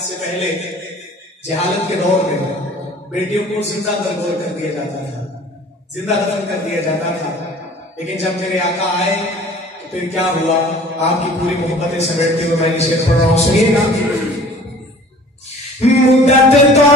से पहले जहालत के दौर में बेटियों को जिंदा दफन कर दिया जाता था, जिंदा दफन कर दिया जाता था। लेकिन जब मेरे आका आए तो फिर क्या हुआ, आपकी पूरी मोहब्बतें समेटते हुए मैं शेर पढ़ रहा हूं, सुनिएगा। मुद्दत तो